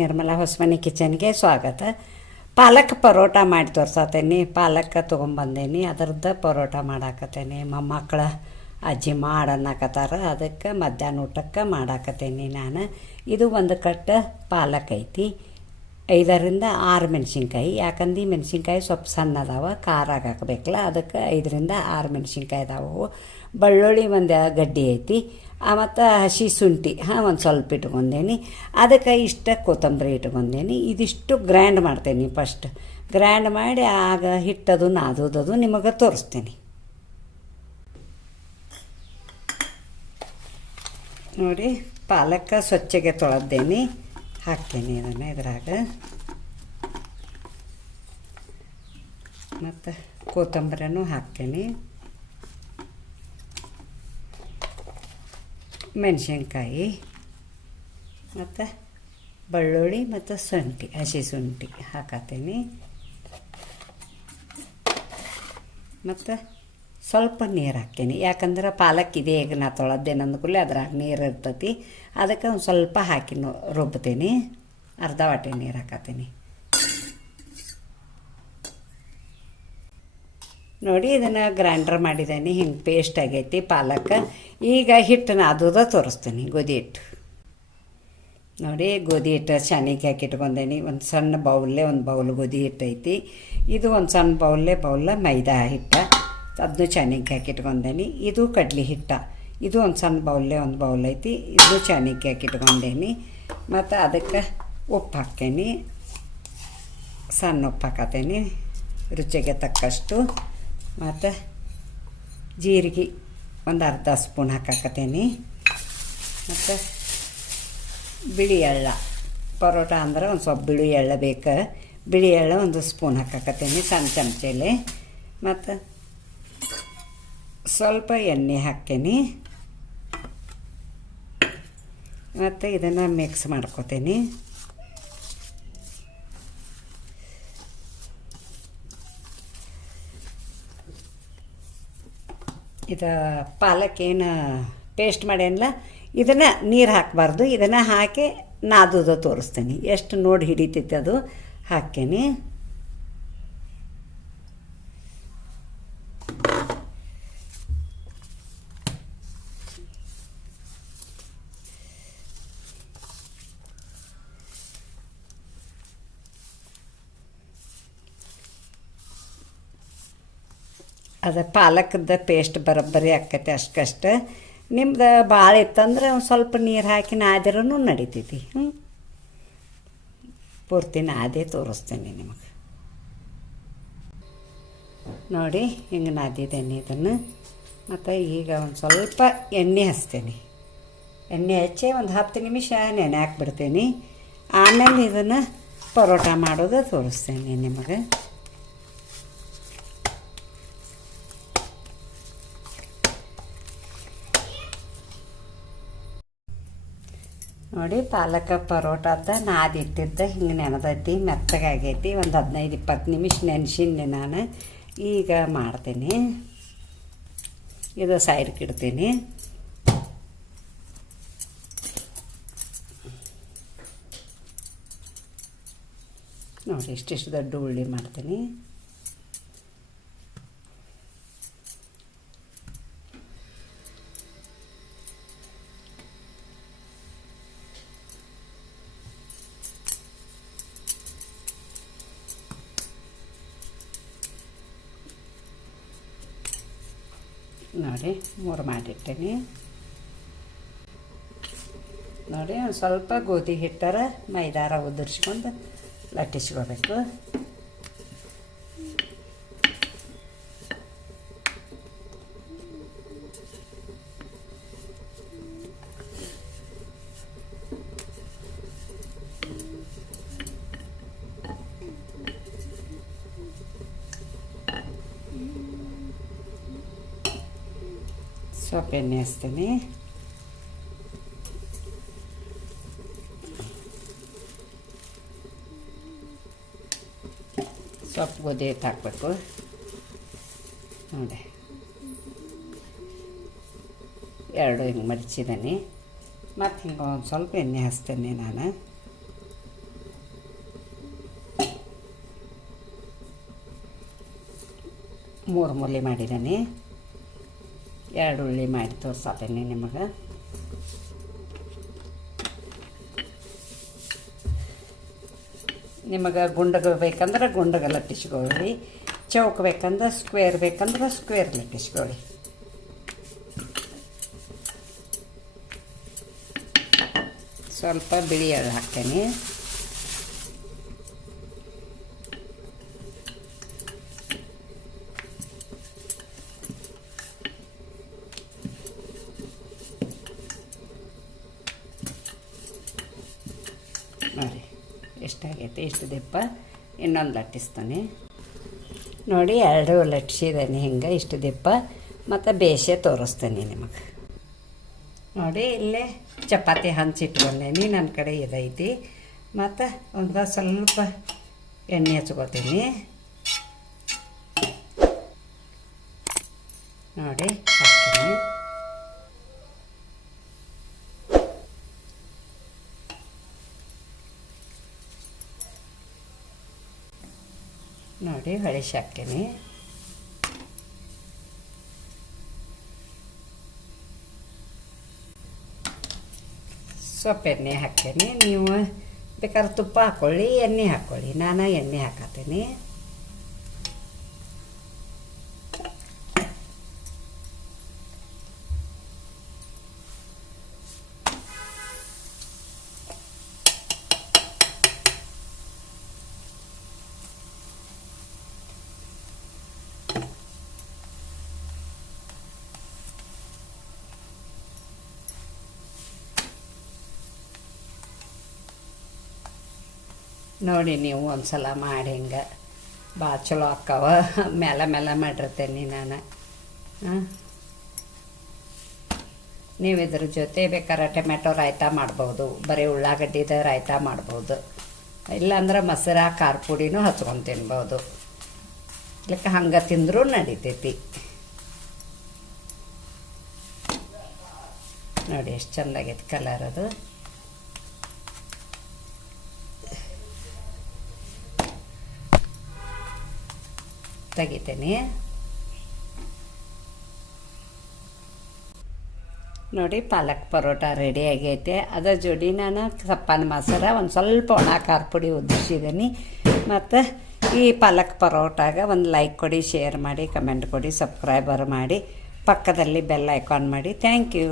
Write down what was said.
ನಿರ್ಮಲಾ ಹೊಸಮನಿ ಕಿಚನ್ಗೆ ಸ್ವಾಗತ. ಪಾಲಕ್ ಪರೋಟ ಮಾಡಿ ತೋರ್ಸತ್ತೇನಿ ಪಾಲಕ್ ತೊಗೊಂಬಂದೇನಿ. ಅದರದ್ದು ಪರೋಟ ಮಾಡಾಕತ್ತೇನಿ ಮೊಮ್ಮಕ್ಕಳ ಅಜ್ಜಿ ಮಾಡನ್ನಕತ್ತಾರ ಅದಕ್ಕೆ ಮಧ್ಯಾಹ್ನ ಊಟಕ್ಕೆ ಮಾಡಾಕತ್ತೇನಿ ನಾನು. ಇದು ಒಂದು ಕಟ್ಟ ಪಾಲಕ್ ಐತಿ. ಐದರಿಂದ ಆರು ಮೆಣಸಿನ್ಕಾಯಿ. ಯಾಕಂದ್ರೆ ಈ ಮೆಣಸಿನ್ಕಾಯಿ ಸ್ವಲ್ಪ ಸಣ್ಣ ಅದಾವ ಖಾರ ಹಾಕಬೇಕಲ್ಲ, ಅದಕ್ಕೆ ಐದರಿಂದ ಆರು ಮೆಣಸಿನ್ಕಾಯಿ ಅದಾವು. ಬೆಳ್ಳುಳ್ಳಿ ಒಂದು ಗಡ್ಡಿ ಐತಿ. ಮತ್ತು ಹಸಿ ಶುಂಠಿ ಹಾಂ, ಒಂದು ಸ್ವಲ್ಪ ಇಟ್ಕೊಂಡೇನಿ. ಅದಕ್ಕೆ ಇಷ್ಟ ಕೊತ್ತಂಬರಿ ಇಟ್ಕೊಂಡೇನಿ. ಇದಿಷ್ಟು ಗ್ರ್ಯಾಂಡ್ ಮಾಡ್ತೇನೆ ಫಸ್ಟ್ ಗ್ರ್ಯಾಂಡ್ ಮಾಡಿ ಆಗ ಹಿಟ್ಟದು, ನಾದೋದದು ನಿಮಗೆ ತೋರಿಸ್ತೀನಿ. ನೋಡಿ, ಪಾಲಕ ಸ್ವಚ್ಛಗೆ ತೊಳೆದೇನಿ. ಹಾಕ್ತೇನೆ ಇದನ್ನು ಇದ್ರಾಗ. ಮತ್ತು ಕೊತ್ತಂಬರಿನೂ ಹಾಕ್ತೇನೆ. ಮೆಣಸಿನ್ಕಾಯಿ, ಮತ್ತು ಬೆಳ್ಳುಳ್ಳಿ ಮತ್ತು ಶುಂಠಿ, ಹಸಿ ಶುಂಠಿ ಹಾಕತ್ತೀನಿ. ಮತ್ತು ಸ್ವಲ್ಪ ನೀರು ಹಾಕ್ತೀನಿ. ಯಾಕಂದ್ರೆ ಪಾಲಕ್ ಇದೆ, ಈಗ ನಾ ತೊಳೆದೇನಂದ ಅಂದ್ಕೂಡಲೇ ಅದ್ರಾಗ ನೀರು ಇರ್ತತಿ. ಅದಕ್ಕೆ ಒಂದು ಸ್ವಲ್ಪ ಹಾಕಿ ರುಬ್ಬತೀನಿ ಅರ್ಧ ವಾಟೆ ನೀರು ಹಾಕತ್ತೀನಿ. ನೋಡಿ ಇದನ್ನು ಗ್ರೈಂಡರ್ ಮಾಡಿದ್ದೀನಿ. ಹಿಂಗೆ ಪೇಸ್ಟ್ ಆಗೈತಿ ಪಾಲಕ್. ಈಗ ಹಿಟ್ಟನ್ನ ಅದುದ ತೋರಿಸ್ತೀನಿ. ಗೋಧಿ ಹಿಟ್ಟು. ನೋಡಿ, ಗೋಧಿ ಹಿಟ್ಟು ಚೆನ್ನಾಗಿ ಹಾಕಿ ಇಟ್ಕೊಂಡೇನಿ ಒಂದು ಸಣ್ಣ ಬೌಲ್ಲೇ, ಒಂದು ಬೌಲ್ ಗೋಧಿ ಹಿಟ್ಟು ಐತಿ. ಇದು ಒಂದು ಸಣ್ಣ ಬೌಲ್ಲೇ ಬೌಲ್ಲ ಮೈದಾ ಹಿಟ್ಟು. ಅದನ್ನು ಚೆನ್ನಾಗಿ ಹಾಕಿ ಇಟ್ಕೊಂಡೇನಿ ಇದು ಕಡ್ಲಿ ಹಿಟ್ಟ. ಇದು ಒಂದು ಸಣ್ಣ ಬೌಲ್ಲೇ, ಒಂದು ಬೌಲ್ ಐತಿ. ಇದು ಚೆನ್ನಾಗಿ ಹಾಕಿ ಇಟ್ಕೊಂಡೇನಿ ಮತ್ತು ಅದಕ್ಕೆ ಉಪ್ಪು ಹಾಕ್ತೇನೆ. ಸಣ್ಣ ಉಪ್ಪು ಹಾಕತ್ತೇನೆ ರುಚಿಗೆ ತಕ್ಕಷ್ಟು. ಮತ್ತು ಜೀರಿಗೆ ಒಂದು ಅರ್ಧ ಸ್ಪೂನ್ ಹಾಕಾಕತ್ತೇನೆ. ಮತ್ತು ಬಿಳಿ ಎಳ್ಳ. ಪರೋಟ ಅಂದ್ರೆ ಒಂದು ಸ್ವಲ್ಪ ಬಿಳಿ ಎಳ್ಳ ಬೇಕು. ಬಿಳಿ ಎಳ್ಳ ಒಂದು ಸ್ಪೂನ್ ಹಾಕಾಕತ್ತೇನೆ ಸಣ್ಣ ಚಮಚೇಲಿ. ಮತ್ತು ಸ್ವಲ್ಪ ಎಣ್ಣೆ ಹಾಕ್ತೀನಿ. ಮತ್ತು ಇದನ್ನು ಮಿಕ್ಸ್ ಮಾಡ್ಕೋತೀನಿ. ಇದು ಪಾಲಕ್ ಏನು ಪೇಸ್ಟ್ ಮಾಡ್ಯಾನಲ್ಲ ಇದನ್ನು ನೀರು ಹಾಕಬಾರ್ದು. ಇದನ್ನು ಹಾಕಿ ನಾದೋದು ತೋರಿಸ್ತೀನಿ. ಎಷ್ಟು ನೋಡಿ ಹಿಡಿತೈತೆ ಅದು, ಹಾಕ್ತೇನೆ. ಅದು ಪಾಲಕದ ಪೇಸ್ಟ್ ಬರೋಬ್ಬರಿ ಆಕೈತಿ ಅಷ್ಟಕ್ಕಷ್ಟು ನಿಮ್ದು ಭಾಳ ಇತ್ತಂದ್ರೆ ಒಂದು ಸ್ವಲ್ಪ ನೀರು ಹಾಕಿ ನಾದಿರೂ ನಡಿತೈತಿ. ಹ್ಞೂ ಪೂರ್ತಿ ನಾದೇ ತೋರಿಸ್ತೇನೆ ನಿಮಗೆ. ನೋಡಿ ಹಿಂಗೆ ನಾದಿದ್ದೇನೆ ಇದನ್ನು. ಮತ್ತು ಈಗ ಒಂದು ಸ್ವಲ್ಪ ಎಣ್ಣೆ ಹಚ್ತೇನೆ. ಎಣ್ಣೆ ಹಚ್ಚಿ ಒಂದು ಹತ್ತು ನಿಮಿಷ ನೆನೆ ಹಾಕ್ಬಿಡ್ತೀನಿ ಆಮೇಲೆ ಇದನ್ನು ಪರೋಟ ಮಾಡೋದು ತೋರಿಸ್ತೇನೆ ನಿಮಗೆ. ನೋಡಿ, ಪಾಲಕ ಪರೋಟದ ನಾದಿಟ್ಟಿದ್ದ, ಹಿಂಗೆ ನೆನೆದೈತಿ, ಮೆತ್ತಗಾಗೈತಿ, ಒಂದು ಹದಿನೈದು ಇಪ್ಪತ್ತು ನಿಮಿಷ ನೆನೆಸಿನಿ ನಾನು. ಈಗ ಮಾಡ್ತೀನಿ. ಇದು ಸೈಡ್ಗೆ ಇಡ್ತೀನಿ ನೋಡಿ, ಇಷ್ಟಿಷ್ಟು ದೊಡ್ಡ ಉಳ್ಳಿ ಮಾಡ್ತೀನಿ. ನೋಡಿ ಮೂರು ಮಾಡಿಟ್ಟೇನಿ. ನೋಡಿ ಒಂದು ಸ್ವಲ್ಪ ಗೋಧಿ ಹಿಟ್ಟರ ಮೈದಾರ ಉದುರಿಸ್ಕೊಂಡು ಲಟ್ಟಿಸ್ಕೋಬೇಕು. ಸ್ವಲ್ಪ ಎಣ್ಣೆ ಹಚ್ತೀನಿ ಸ್ವಲ್ಪ ಗೋಧಿ ಎತ್ತು ಹಾಕಬೇಕು. ನೋಡಿ. ಎರಡು ಹಿಂಗೆ ಮರ್ಚಿದ್ದೀನಿ ಮತ್ತು ಹಿಂಗೆ ಒಂದು ಸ್ವಲ್ಪ ಎಣ್ಣೆ ಹಚ್ತೇನೆ ನಾನು. ಮೂರು ಮೂಲೆ ಮಾಡಿದ್ದೀನಿ ಎರಡು ಉಳ್ಳಿ ಮಾಡಿ ತೋರ್ಸತ್ತೀನಿ ನಿಮಗೆ. ನಿಮಗೆ ಗುಂಡಗಳು ಬೇಕಂದ್ರೆ ಗುಂಡಗ ಲಟ್ಟಿಸ್ಕೊಳ್ಳಿ, ಚೌಕ್ ಬೇಕಂದ್ರೆ ಸ್ಕ್ವೇರ್ ಬೇಕಂದ್ರೆ ಸ್ಕ್ವೇರ್ ಲಟ್ಟಿಸ್ಕೊಳ್ಳಿ. ಸ್ವಲ್ಪ ಬಿಳಿ ಎಳ್ಳು ಹಾಕ್ತೇನೆ ನೋಡಿ ಎಷ್ಟಾಗೈತೆ ಇಷ್ಟು ದಪ್ಪ. ಇನ್ನೊಂದು ಲಟ್ಟಿಸ್ತಾನೆ. ನೋಡಿ, ಎರಡು ಲಟ್ಟಿಸಿದ್ದಾನೆ ಹಿಂಗೆ, ಇಷ್ಟು ದಪ್ಪ. ಮತ್ತು ಬೇಸೆ ತೋರಿಸ್ತಾನೆ ನಿಮಗೆ. ನೋಡಿ, ಇಲ್ಲೇ ಚಪಾತಿ ಹಂಚಿಟ್ಕೊಂಡೇನಿ ನನ್ನ ಕಡೆ ಇದೈತಿ. ಮತ್ತು ಒಂದು ಸ್ವಲ್ಪ ಎಣ್ಣೆ ಹಚ್ಕೋತೀನಿ. ನೋಡಿ ಹಾಕ್ತೀನಿ ನೋಡಿ ಹೊಳಿಸಿ ಹಾಕ್ತೀನಿ ಸೊಪ್ಪು ಎಣ್ಣೆ ಹಾಕ್ತೀನಿ. ನೀವು ಬೇಕಾದ್ರೆ ತುಪ್ಪ ಹಾಕ್ಕೊಳ್ಳಿ ಎಣ್ಣೆ ಹಾಕ್ಕೊಳ್ಳಿ ನಾನು ಎಣ್ಣೆ ಹಾಕತ್ತೀನಿ ನೋಡಿ ನೀವು ಒಂದು ಸಲ ಮಾಡಿ ಹಿಂಗೆ. ಭಾಳ ಚಲೋ ಅಕ್ಕವ. ಮೇಲೆ ಮೇಲೆ ಮಾಡಿರ್ತೇನೆ ನಾನು. ಹಾಂ? ನೀವು ಇದ್ರ ಜೊತೆ ಬೇಕಾದ್ರೆ ಟೊಮೆಟೊ ರಾಯ್ತ ಮಾಡ್ಬೋದು. ಬರೀ ಉಳ್ಳಾಗಡ್ಡಿದ ರಾಯ್ತ ಮಾಡ್ಬೋದು. ಇಲ್ಲಾಂದ್ರೆ ಮೊಸರ, ಖಾರ ಪುಡಿನೂ ಹಚ್ಕೊಂಡು ತಿನ್ಬೋದು. ಇಲ್ಲಕ್ಕೆ ಹಂಗೆ ತಿಂದರೂ ನಡಿತೈತಿ. ನೋಡಿ, ಎಷ್ಟು ಚೆಂದಾಗೈತಿ ಕಲರ್ ಅದು. ತೆಗಿತೇನೆ ನೋಡಿ, ಪಾಲಕ್ ಪರೋಟ ರೆಡಿ ಆಗೈತೆ. ಅದರ ಜೋಡಿ ನಾನು ಸಪ್ಪನ ಮೊಸರ, ಒಂದು ಸ್ವಲ್ಪ ಒಣ ಖಾರ ಪುಡಿ ಉದ್ದಿಸಿದ್ದೀನಿ ಮತ್ತು ಈ ಪಾಲಕ್ ಪರೋಟಾಗ ಒಂದು ಲೈಕ್ ಕೊಡಿ ಶೇರ್ ಮಾಡಿ ಕಮೆಂಟ್ ಕೊಡಿ ಸಬ್ಸ್ಕ್ರೈಬರ್ ಮಾಡಿ, ಪಕ್ಕದಲ್ಲಿ ಬೆಲ್ ಐಕಾನ್ ಮಾಡಿ. Thank you